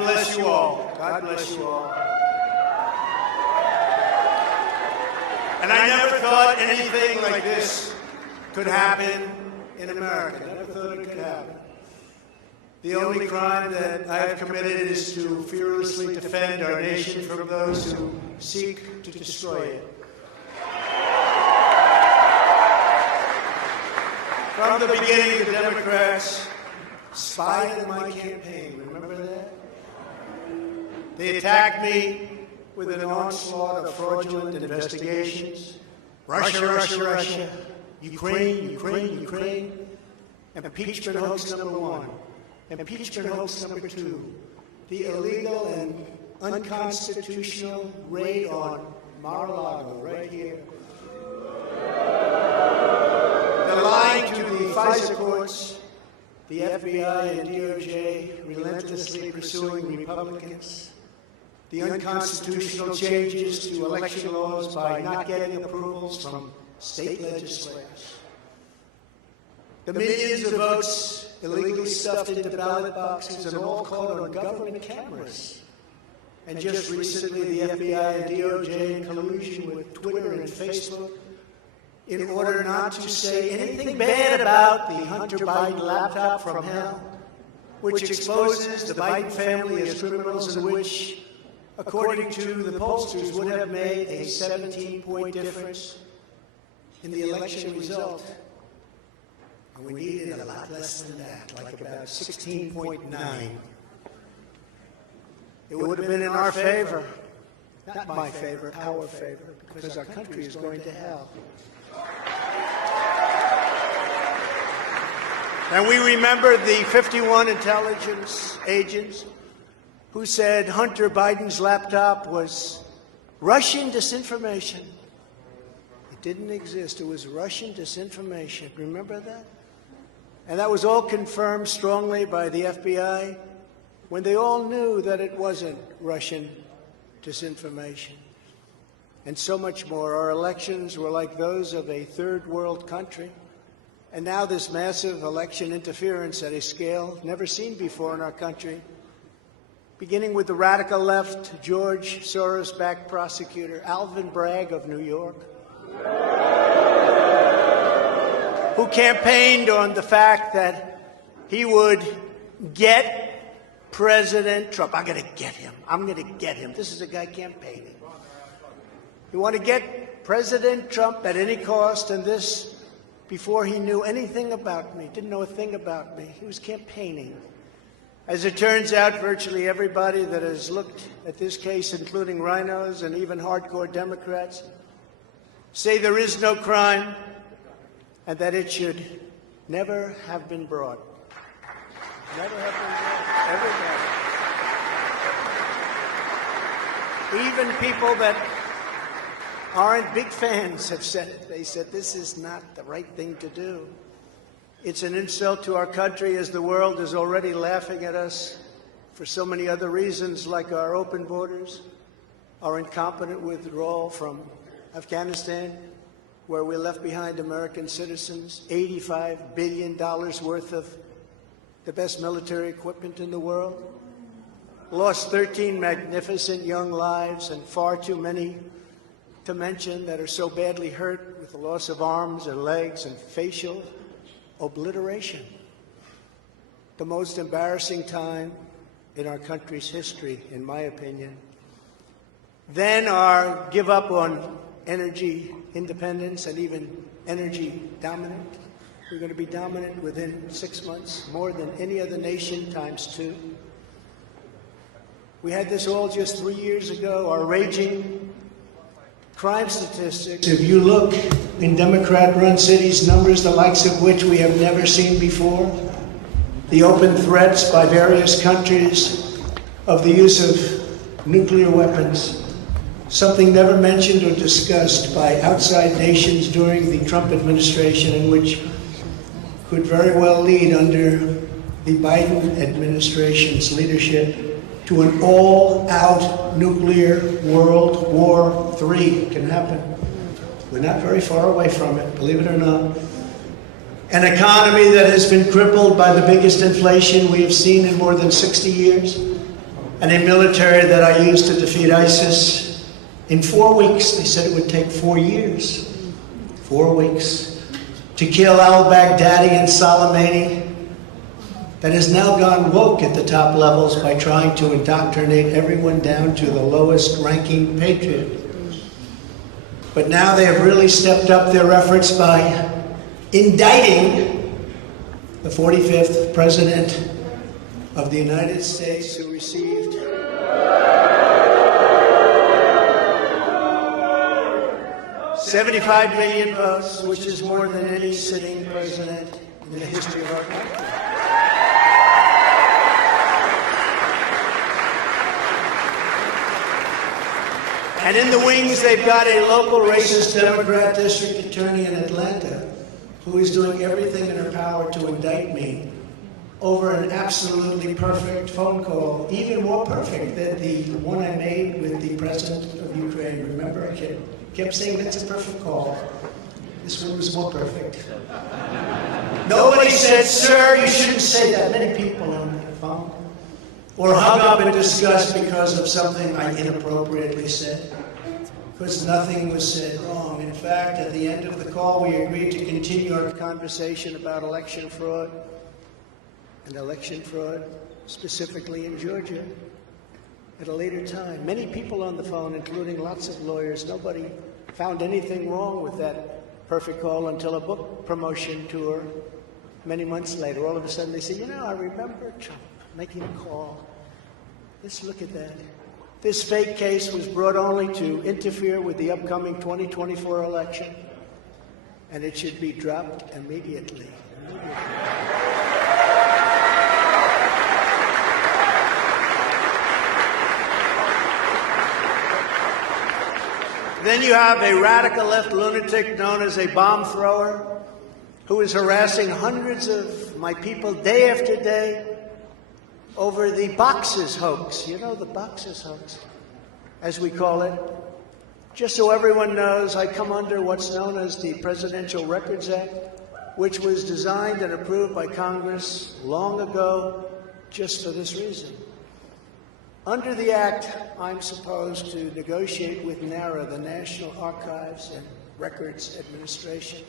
bless you all. God bless you all. And I never thought anything like this could happen in America. I never thought it could happen. The only crime that I have committed is to fearlessly defend our nation from those who seek to destroy it. From the beginning, the Democrats spied on my campaign. Remember that? They attacked me with an onslaught of fraudulent investigations. Russia, Russia, Russia. Ukraine, Ukraine, Ukraine. Impeachment hoax number 1. Impeachment hoax number 2. The illegal and unconstitutional raid on Mar-a-Lago, right here. The lying to the FISA courts, the FBI and DOJ relentlessly pursuing Republicans, the unconstitutional changes to election laws by not getting approvals from state legislators, the millions of votes illegally stuffed into ballot boxes and all caught on government cameras. And just recently, the FBI and DOJ in collusion with Twitter and Facebook in order not to say anything bad about the Hunter Biden laptop from hell, which exposes the Biden family as criminals and which, according to the pollsters, would have made a 17-point difference in the election result. And we needed a lot less than that, like about 16.9. It would have been in our favor, not my favor, our favor, because our country is going to hell. And we remember the 51 intelligence agents who said Hunter Biden's laptop was Russian disinformation. It didn't exist. It was Russian disinformation. Remember that? And that was all confirmed strongly by the FBI when they all knew that it wasn't Russian disinformation. And so much more. Our elections were like those of a third world country. And now this massive election interference at a scale never seen before in our country, beginning with the radical left, George Soros-backed prosecutor Alvin Bragg of New York, who campaigned on the fact that he would get President Trump. I'm going to get him. I'm going to get him. This is a guy campaigning. You want to get President Trump at any cost, and this before he knew anything about me, didn't know a thing about me. He was campaigning. As it turns out, virtually everybody that has looked at this case, including rhinos and even hardcore Democrats, say there is no crime and that it should never have been brought. Never have been brought. Everybody. Even people that aren't big fans have said it. They said this is not the right thing to do. It's an insult to our country, as the world is already laughing at us for so many other reasons, like our open borders, our incompetent withdrawal from Afghanistan, where we left behind American citizens, $85 billion worth of the best military equipment in the world, lost 13 magnificent young lives, and far too many to mention that are so badly hurt with the loss of arms and legs and facial obliteration. The most embarrassing time in our country's history, in my opinion. Then our give up on energy independence and even energy dominant. We're going to be dominant within 6 months, more than any other nation ×2. We had this all just 3 years ago. Our raging crime statistics, if you look in Democrat-run cities, numbers the likes of which we have never seen before, the open threats by various countries of the use of nuclear weapons, something never mentioned or discussed by outside nations during the Trump administration, and which could very well lead under the Biden administration's leadership to an all-out nuclear World War III can happen. We're not very far away from it, believe it or not. An economy that has been crippled by the biggest inflation we have seen in more than 60 years. and a military that I used to defeat ISIS in 4 weeks. They said it would take 4 years. 4 weeks. To kill al-Baghdadi and Soleimani, that has now gone woke at the top levels by trying to indoctrinate everyone down to the lowest ranking patriot. But now they have really stepped up their efforts by indicting the 45th President of the United States, who received $75 million votes, which is more than any sitting president in the history of our country. And in the wings, they've got a local racist Democrat district attorney in Atlanta who is doing everything in her power to indict me over an absolutely perfect phone call, even more perfect than the one I made with the president of Ukraine. Remember, I kept saying that's a perfect call. This one was more perfect. Nobody said, sir, you shouldn't say that. Many people on the phone. Or hung up in disgust because of something I inappropriately said. Because nothing was said wrong. In fact, at the end of the call, we agreed to continue our conversation about election fraud, and election fraud specifically in Georgia, at a later time. Many people on the phone, including lots of lawyers, nobody found anything wrong with that perfect call until a book promotion tour many months later. All of a sudden they say, you know, I remember Trump making a call. Let's look at that. This fake case was brought only to interfere with the upcoming 2024 election, and it should be dropped immediately. Then you have a radical left lunatic known as a bomb thrower who is harassing hundreds of my people day after day over the boxes hoax. You know, the boxes hoax, as we call it. Just so everyone knows, I come under what's known as the Presidential Records Act, which was designed and approved by Congress long ago just for this reason. Under the Act, I'm supposed to negotiate with NARA, the National Archives and Records Administration,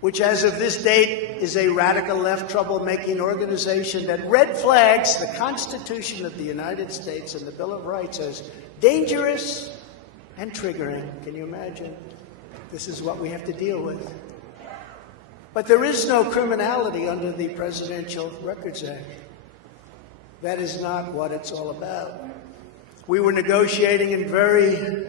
which as of this date is a radical left troublemaking organization that red flags the Constitution of the United States and the Bill of Rights as dangerous and triggering. Can you imagine? This is what we have to deal with. But there is no criminality under the Presidential Records Act. That is not what it's all about. We were negotiating in very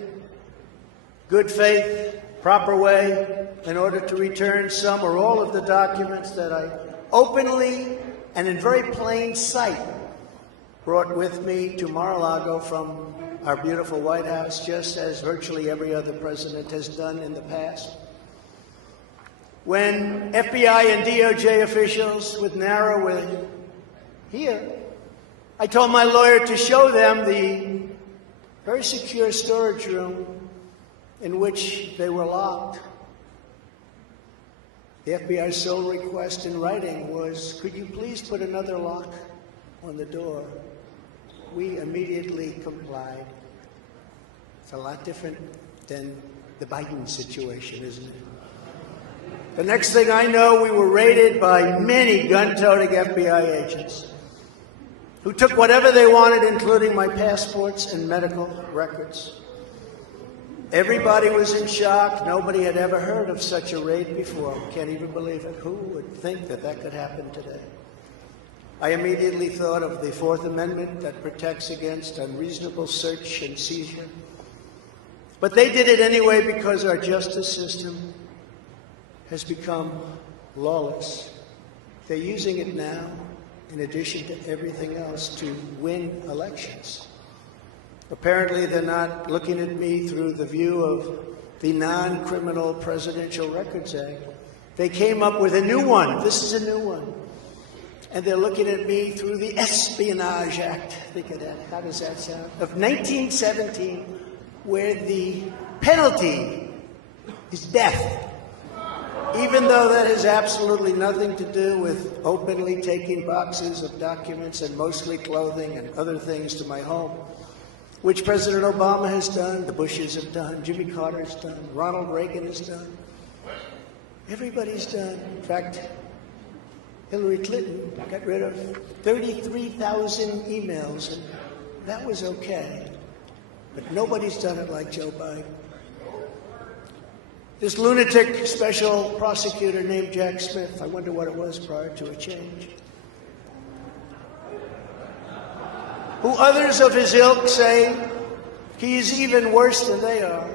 good faith, proper way, in order to return some or all of the documents that I openly and in very plain sight brought with me to Mar-a-Lago from our beautiful White House, just as virtually every other president has done in the past. When FBI and DOJ officials with NARA were here, I told my lawyer to show them the very secure storage room in which they were locked. The FBI's sole request in writing was, could you please put another lock on the door? We immediately complied. It's a lot different than the Biden situation, isn't it? The next thing I know, we were raided by many gun-toting FBI agents who took whatever they wanted, including my passports and medical records. Everybody was in shock. Nobody had ever heard of such a raid before. Can't even believe it. Who would think that that could happen today? I immediately thought of the Fourth Amendment that protects against unreasonable search and seizure. But they did it anyway because our justice system has become lawless. They're using it now, in addition to everything else, to win elections. Apparently, they're not looking at me through the view of the non-criminal Presidential Records Act. They came up with a new one. This is a new one. And they're looking at me through the Espionage Act. Think of that. How does that sound? Of 1917, where the penalty is death Even though that has absolutely nothing to do with openly taking boxes of documents and mostly clothing and other things to my home, which President Obama has done, the Bushes have done, Jimmy Carter has done, Ronald Reagan has done. Everybody's done. In fact, Hillary Clinton got rid of 33,000 emails, and that was okay. But nobody's done it like Joe Biden. This lunatic special prosecutor named Jack Smith, I wonder what it was prior to a change, who others of his ilk say he's even worse than they are,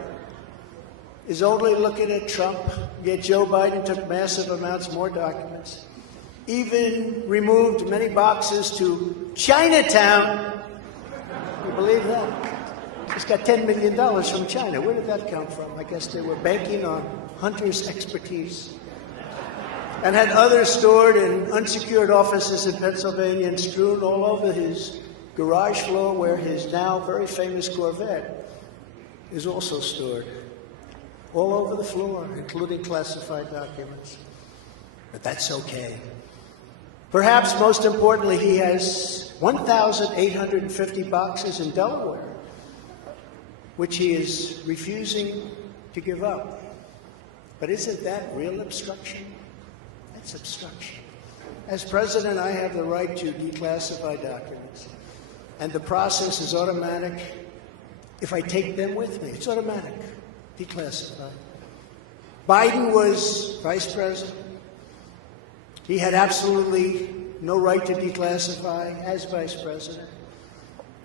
is only looking at Trump, yet Joe Biden took massive amounts more documents, even removed many boxes to Chinatown. You believe that? He's got $10 million from China. Where did that come from? I guess they were banking on Hunter's expertise. And had others stored in unsecured offices in Pennsylvania and strewn all over his garage floor where his now very famous Corvette is also stored. All over the floor, including classified documents. But that's okay. Perhaps most importantly, he has 1,850 boxes in Delaware, which he is refusing to give up. But isn't that real obstruction? That's obstruction. As president, I have the right to declassify documents. And the process is automatic if I take them with me. It's automatic. Declassified. Biden was vice president. He had absolutely no right to declassify as vice president.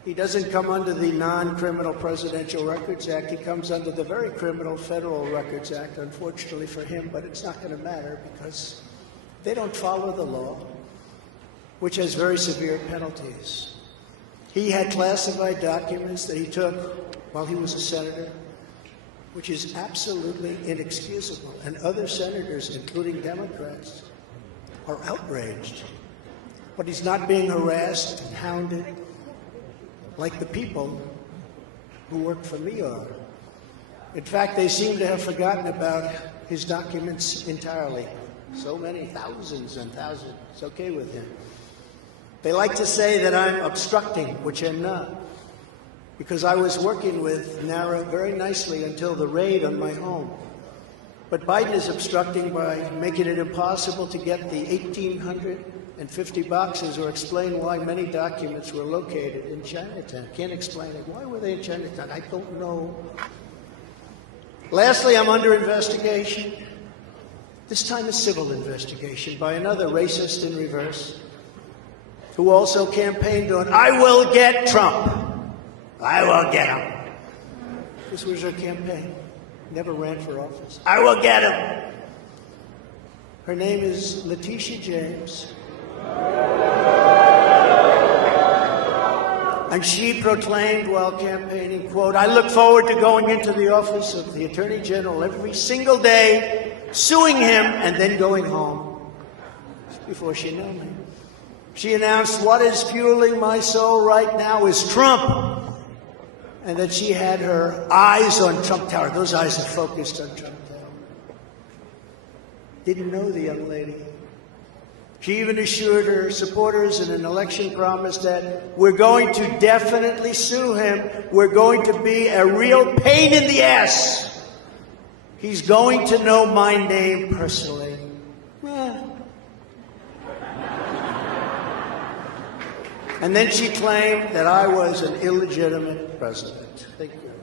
He doesn't come under the non-criminal Presidential Records Act. He comes under the very criminal Federal Records Act, unfortunately for him, but it's not going to matter because they don't follow the law, which has very severe penalties. He had classified documents that he took while he was a senator, which is absolutely inexcusable. And other senators, including Democrats, are outraged. But he's not being harassed and hounded like the people who work for me are. In fact, they seem to have forgotten about his documents entirely. So many, thousands and thousands. It's okay with him. They like to say that I'm obstructing, which I'm not, because I was working with NARA very nicely until the raid on my home. But Biden is obstructing by making it impossible to get the 1,850 boxes or explain why many documents were located in Chinatown. Can't explain it. Why were they in Chinatown? I don't know. Lastly, I'm under investigation. This time a civil investigation by another racist in reverse who also campaigned on, I will get Trump. I will get him. This was her campaign. Never ran for office. I will get him. Her name is Letitia James. And she proclaimed while campaigning, quote, I look forward to going into the office of the Attorney General every single day, suing him, and then going home. Before she knew me. She announced, what is fueling my soul right now is Trump. And that she had her eyes on Trump Tower. Those eyes are focused on Trump Tower. Didn't know the young lady. She even assured her supporters in an election promise that we're going to definitely sue him. We're going to be a real pain in the ass. He's going to know my name personally. And then she claimed that I was an illegitimate president.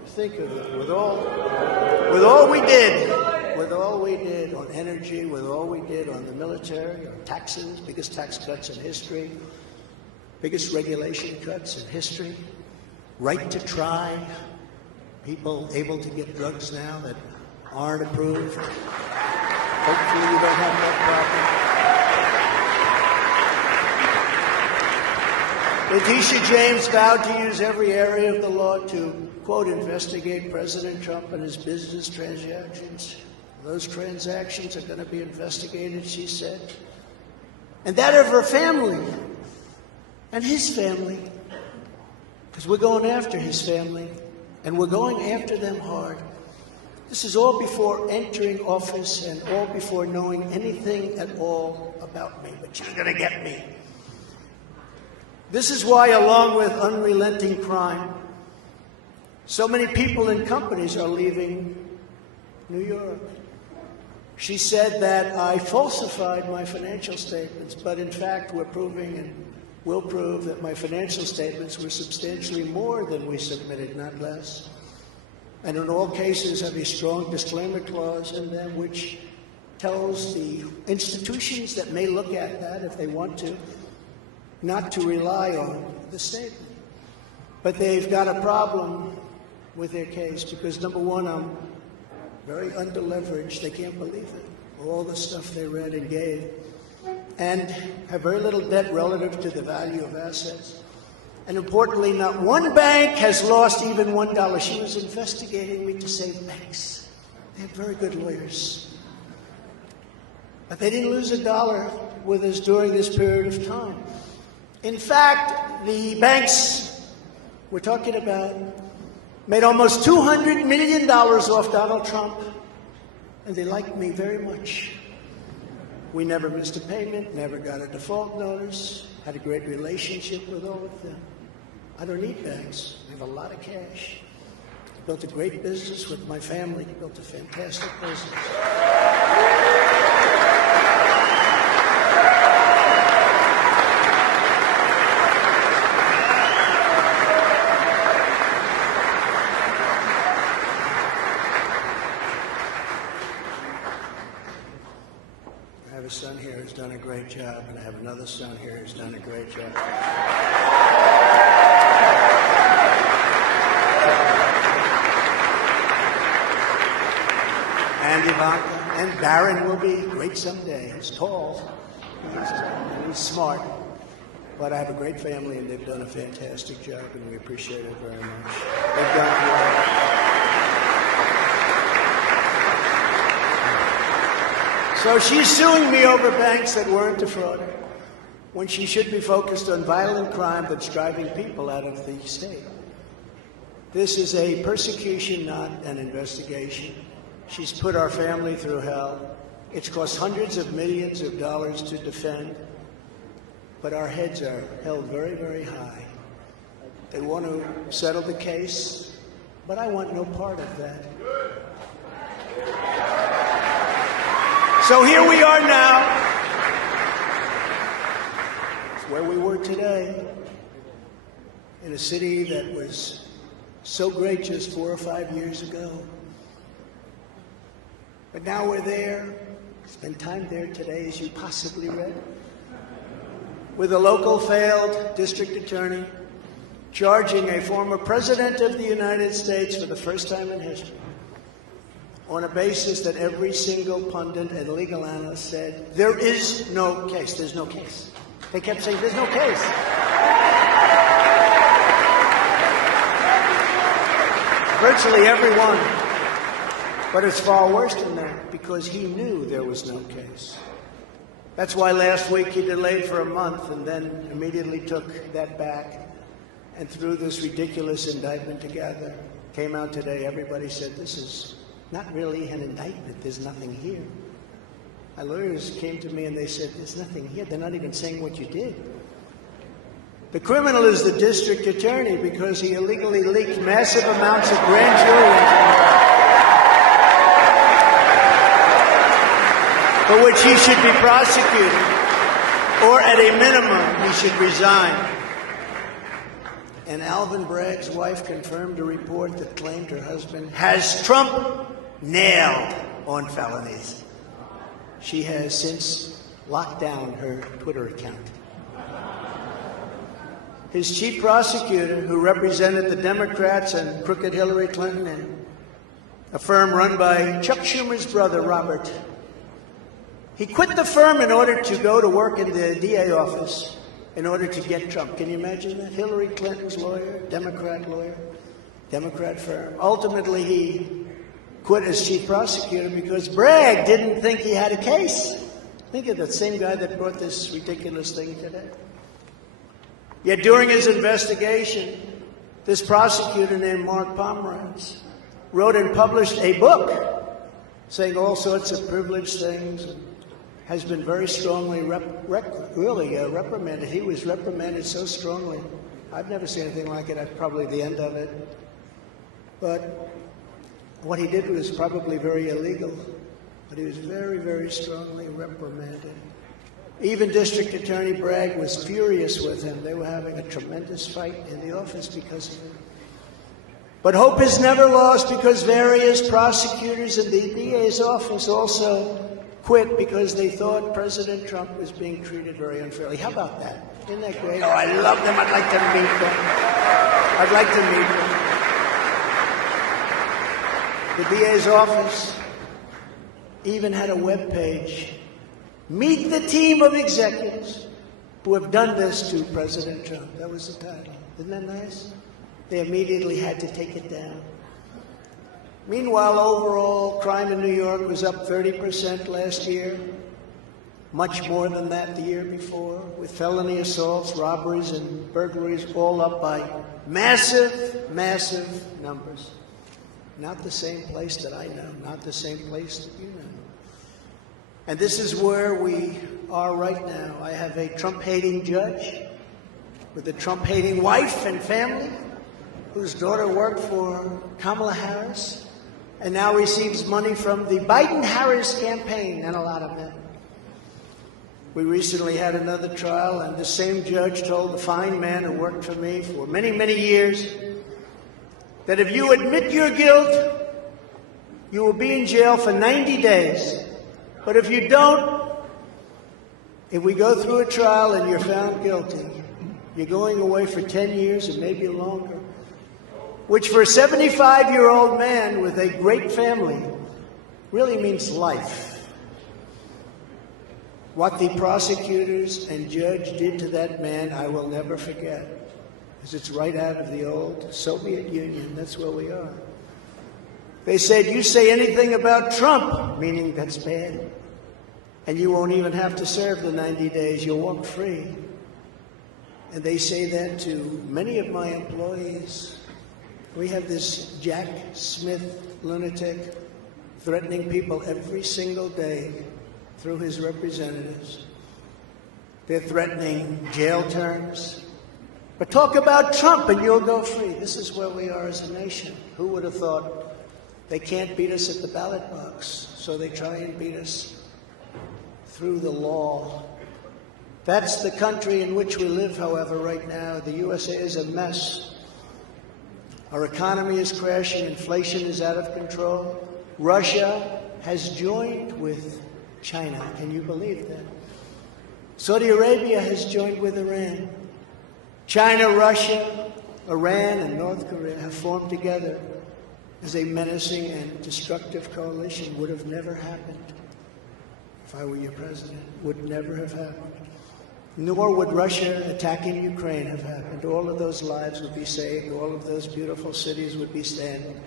Think of it. With all we did on energy, with all we did on the military, on taxes, biggest tax cuts in history, biggest regulation cuts in history, right to try, people able to get drugs now that aren't approved. Hopefully you don't have that problem. Letitia James vowed to use every area of the law to, quote, investigate President Trump and his business transactions. Those transactions are going to be investigated, she said. And that of her family and his family, because we're going after his family, and we're going after them hard. This is all before entering office and all before knowing anything at all about me, but you're going to get me. This is why, along with unrelenting crime, so many people and companies are leaving New York. She said that I falsified my financial statements, but in fact we're proving and will prove that my financial statements were substantially more than we submitted, not less. And in all cases have a strong disclaimer clause in them which tells the institutions that may look at that if they want to, not to rely on the statement. But they've got a problem with their case because, number one, I'm very underleveraged. They can't believe it. All the stuff they read and gave. And have very little debt relative to the value of assets. And importantly, not one bank has lost even $1. She was investigating me to save banks. They have very good lawyers. But they didn't lose $1 with us during this period of time. In fact, the banks we're talking about made almost $200 million off Donald Trump, and they liked me very much. We never missed a payment, never got a default notice, had a great relationship with all of them. I don't need banks. I have a lot of cash. I built a great business with my family. I built a fantastic business. I have a son here who's done a great job, and I have another son here who's done a great job. And Ivanka, and Barron will be great someday. He's tall, he's smart, but I have a great family, and they've done a fantastic job, and we appreciate it very much. They've done well. So she's suing me over banks that weren't defrauded, when she should be focused on violent crime that's driving people out of the state. This is a persecution, not an investigation. She's put our family through hell. It's cost hundreds of millions of dollars to defend, but our heads are held very, very high. They want to settle the case, but I want no part of that. So here we are now. It's where we were today, in a city that was so great just 4 or 5 years ago. But now we're there, spend time there today, as you possibly read, with a local failed district attorney charging a former president of the United States for the first time in history on a basis that every single pundit and legal analyst said, there is no case. There's no case. They kept saying, there's no case. Virtually everyone. But it's far worse than that, because he knew there was no case. That's why last week he delayed for a month and then immediately took that back and threw this ridiculous indictment together. Came out today, everybody said, this is not really an indictment, there's nothing here. My lawyers came to me and they said, there's nothing here, they're not even saying what you did. The criminal is the district attorney because he illegally leaked massive amounts of grand jury information, for which he should be prosecuted, or at a minimum, he should resign. And Alvin Bragg's wife confirmed a report that claimed her husband has Trump nailed on felonies. She has since locked down her Twitter account. His chief prosecutor, who represented the Democrats and crooked Hillary Clinton in a firm run by Chuck Schumer's brother, Robert, he quit the firm in order to go to work in the DA office in order to get Trump. Can you imagine that? Hillary Clinton's lawyer, Democrat firm. Ultimately, he quit as chief prosecutor because Bragg didn't think he had a case. Think of that same guy that brought this ridiculous thing today. Yet during his investigation, this prosecutor named Mark Pomerantz wrote and published a book saying all sorts of privileged things, and has been very strongly reprimanded. He was reprimanded so strongly. I've never seen anything like it. That's probably the end of it. But what he did was probably very illegal. But he was very, very strongly reprimanded. Even District Attorney Bragg was furious with him. They were having a tremendous fight in the office because of it. But hope is never lost, because various prosecutors in the DA's office also quit because they thought President Trump was being treated very unfairly. How about that? Isn't that great? Oh, I love them. I'd like to meet them. I'd like to meet them. The DA's office even had a web page. Meet the team of executives who have done this to President Trump. That was the title. Isn't that nice? They immediately had to take it down. Meanwhile, overall crime in New York was up 30% last year, much more than that the year before, with felony assaults, robberies, and burglaries all up by massive, massive numbers. Not the same place that I know, not the same place that you know. And this is where we are right now. I have a Trump-hating judge with a Trump-hating wife and family, whose daughter worked for Kamala Harris and now receives money from the Biden-Harris campaign, and a lot of men. We recently had another trial, and the same judge told the fine man who worked for me for many, many years that if you admit your guilt, you will be in jail for 90 days. But if you don't, if we go through a trial and you're found guilty, you're going away for 10 years and maybe longer, which for a 75-year-old man with a great family really means life. What the prosecutors and judge did to that man, I will never forget, because it's right out of the old Soviet Union. That's where we are. They said, you say anything about Trump, meaning that's bad, and you won't even have to serve the 90 days. You'll walk free. And they say that to many of my employees. We have this Jack Smith lunatic threatening people every single day through his representatives. They're threatening jail terms. But talk about Trump and you'll go free. This is where we are as a nation. Who would have thought? They can't beat us at the ballot box, so they try and beat us through the law. That's the country in which we live, however, right now. The USA is a mess. Our economy is crashing. Inflation is out of control. Russia has joined with China. Can you believe that? Saudi Arabia has joined with Iran. China, Russia, Iran, and North Korea have formed together as a menacing and destructive coalition. Would have never happened if I were your president. Would never have happened. Nor would Russia attacking Ukraine have happened. All of those lives would be saved. All of those beautiful cities would be standing.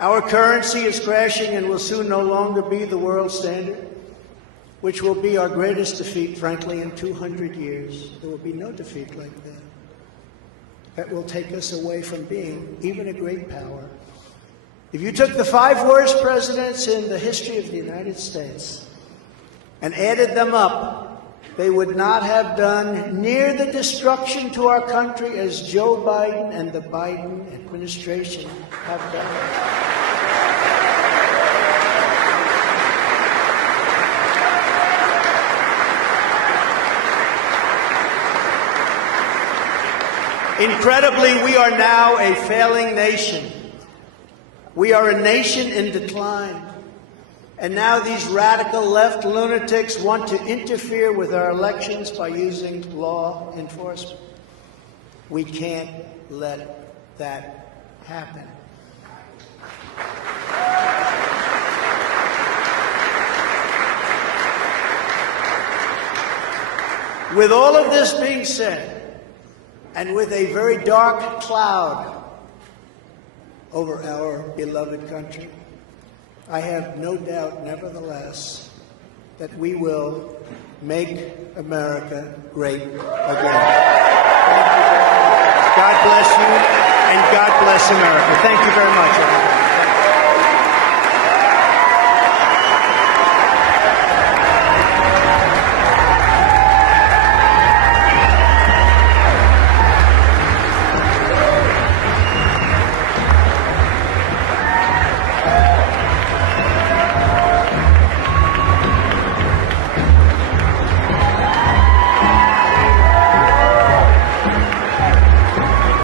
Our currency is crashing and will soon no longer be the world standard, which will be our greatest defeat, frankly, in 200 years. There will be no defeat like that. That will take us away from being even a great power. If you took the 5 worst presidents in the history of the United States and added them up, they would not have done near the destruction to our country as Joe Biden and the Biden administration have done. Incredibly, we are now a failing nation. We are a nation in decline. And now these radical left lunatics want to interfere with our elections by using law enforcement. We can't let that happen. With all of this being said, and with a very dark cloud over our beloved country, I have no doubt, nevertheless, that we will make America great again. Thank you very much. God bless you. And God bless America. Thank you very much, everybody.